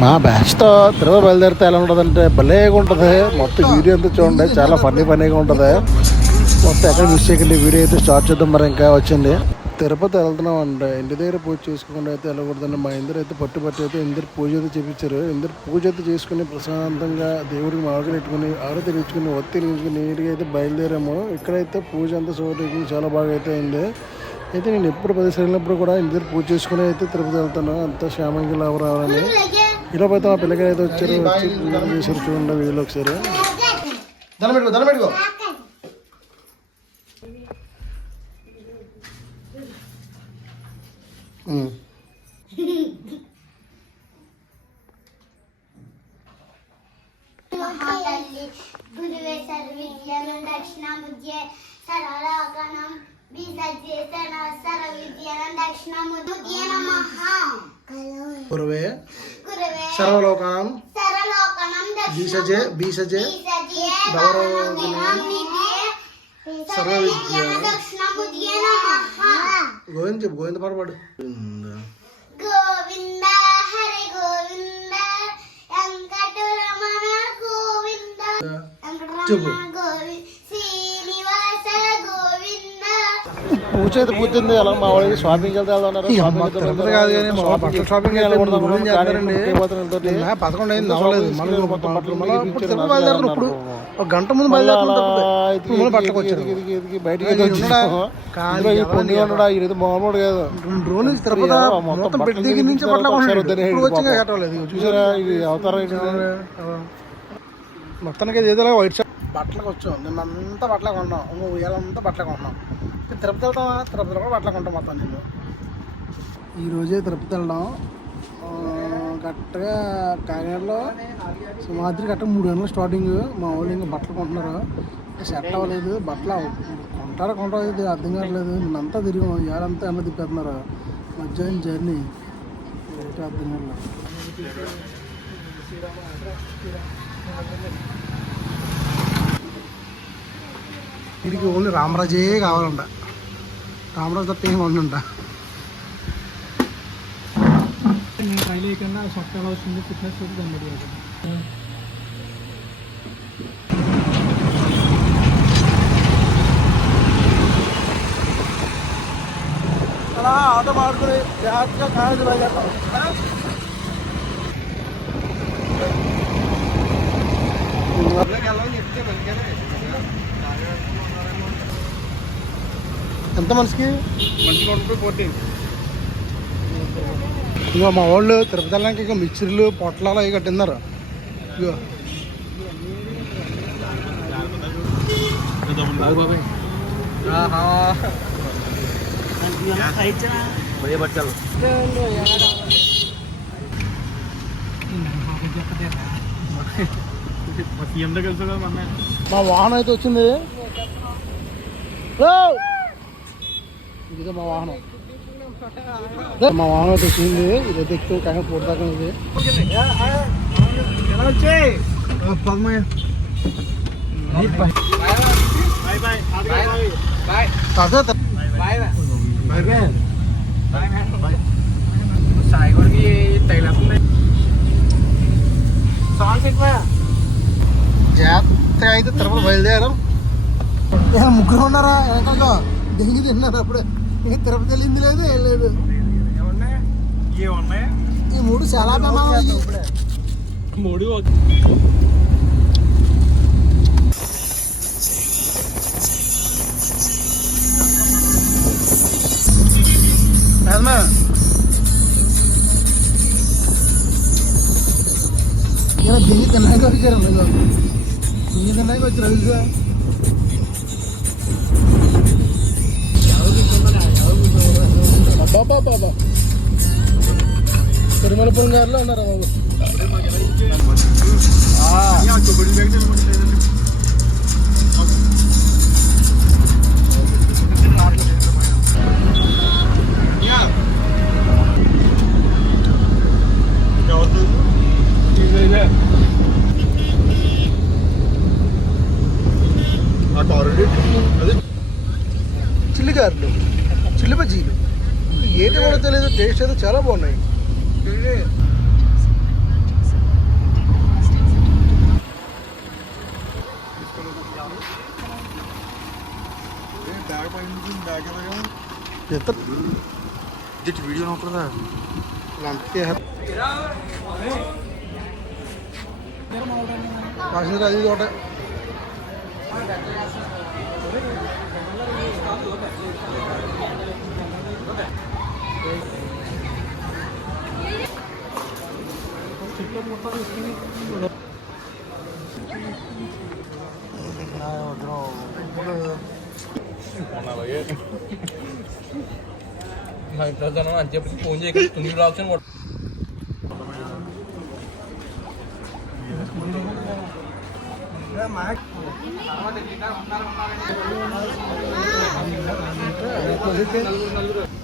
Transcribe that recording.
మా బ్యాచ్తో తిరుపతి బయలుదేరితే ఎలా ఉంటుందంటే భలేగా ఉంటుంది. మొత్తం వీడియో అంతా చూడండి, చాలా ఫన్నీగా ఉంటుంది. మొత్తం ఎక్కడ మిస్ చేయకండి. వీడియో అయితే స్టార్ట్ చేద్దాం. మరి ఇంకా వచ్చింది తిరుపతి వెళ్తున్నాం అంటే ఇంటి దగ్గర పూజ చేసుకోకుండా అయితే వెళ్ళకూడదండి. మా ఇందరు అయితే పట్టు అయితే ఇందరు పూజ అయితే చేయించారు. ఇందరు పూజ అయితే చేసుకుని ప్రశాంతంగా దేవుడికి మామిడి పెట్టుకుని ఆరతి తెచ్చుకుని ఒత్తి తెచ్చుకుని నీట్గా అయితే బయలుదేరాము. ఇక్కడైతే పూజ అంతా చోటు చాలా బాగా అయితే అయింది. అయితే నేను ఎప్పుడు 10 వెళ్ళినప్పుడు కూడా ఇంటి దగ్గర పూజ చేసుకుని అయితే తిరుపతి వెళ్తాను. అంతా క్షేమంగా రావాలని. ఇలా పోతే మా పిల్లకాయలు అయితే వచ్చారు, వచ్చి పూజ చేశారు. చూడండి వీళ్ళు ఒకసారి దండం పెట్టుకో. గురువే సర్విద్యను దక్షిణముద్యే సరళాకణం బీజేతన సర్వ విద్యను దక్షిణముద్యే నమః. గురువే సర్వలోకనం బీసజే సర్వ విద్య దక్షిణముద్యే నమః. గోవింద పాట పాడు. గోవింద హరి గోవింద వెంకటరమణ గోవింద శ్రీనివాస గోవింద. పూజ అయితే పూర్తింది. అలా మా వాళ్ళకి షాపింగ్ వెళ్తే వెళ్తున్నారు. షాపింగ్ ఇప్పుడు ఒక గంట ముందు బయటకి మామూలు కాదు. 2 రోజుల నుంచి తిరుపతి మొత్తం పెట్టి దగ్గర నుంచి చూసారా ఇది అవతారం. మొత్తానికి ఏదో వైట్ షర్ట్ బట్టలకు వచ్చాం. నిన్నంతా బట్టలు కొన్నాం, ఉయ్యాలంతా బట్టలు కొన్నాం. తిరుపతి వెళ్తామా, తిరుపతిలో కూడా బట్టలు కొంటాం మొత్తం. నేను ఈరోజే తిరుపతి వెళ్ళడం కరెక్ట్గా కాకినాడలో సింహాద్రి కరెక్ట్ 3 గంటలు స్టార్టింగ్. మా వాళ్ళు ఇంకా బట్టలు కొంటున్నారు. సెట్ అవ్వలేదు. బట్టలు కొంటారో ఇది అర్థం కావట్లేదు. నిన్నంతా తిరిగాం, ఇవాళంతా ఎండ తిప్పేస్తున్నారు. మధ్యాహ్నం జర్నీ ఏంటో అర్థం కావట్లేదు. వీడికి ఓన్లీ రామరాజే కావాలంట. రామరాజు తప్ప ఏం ఉండంట. నేను ట్రై లేకుండా సాఫ్ట్వేర్ వస్తుంది, ఫిట్నెస్ కనబడి అలా ఆట మాడుకుని జాగ్రత్తగా కాలేజీ బయలుదేరుతాం. ఎంత మనిషికి? ఇక మా వాళ్ళు తిరుపతి వెళ్ళడానికి ఇక మిక్చర్లు పొట్లాలు అవి కట్టిన్నారు. ఇగో మా వాహనం అయితే వచ్చింది. ఇదే మా వాహనం. మా వాహనం అయితే వచ్చింది. ఇదైతే ఎక్కువ కానీ పోతాక ఉంది. జాగ్రత్తగా అయితే తిరుపతి బయలుదేరాం. ముగ్గురు ఉన్నారా వెనకాల దెంగి తిన్నారు. అప్పుడే తిరుపతి వెళ్ళింది లేదు, ఏం లేదు. ఈ 3 చాలా ప్రమాదం. దిగి తిన్నాక వచ్చారు. దిగి తిన్నాక వచ్చారు. బాబా తిరుమలపురం గారిలో ఉన్నారా బాబు? చిల్లిగారులు, చిల్లి బజ్జీలు ఏంటి కూడా తెలియదు. టేస్ట్ అయితే చాలా బాగున్నాయి. చిత్ర వీడియో నోట్రదా అందుకే కాశ్మీర్ అది ఒకటే మా ఇంట్లో జనం అని చెప్పి ఫోన్ చేయక తుని రావచ్చు నలుగురు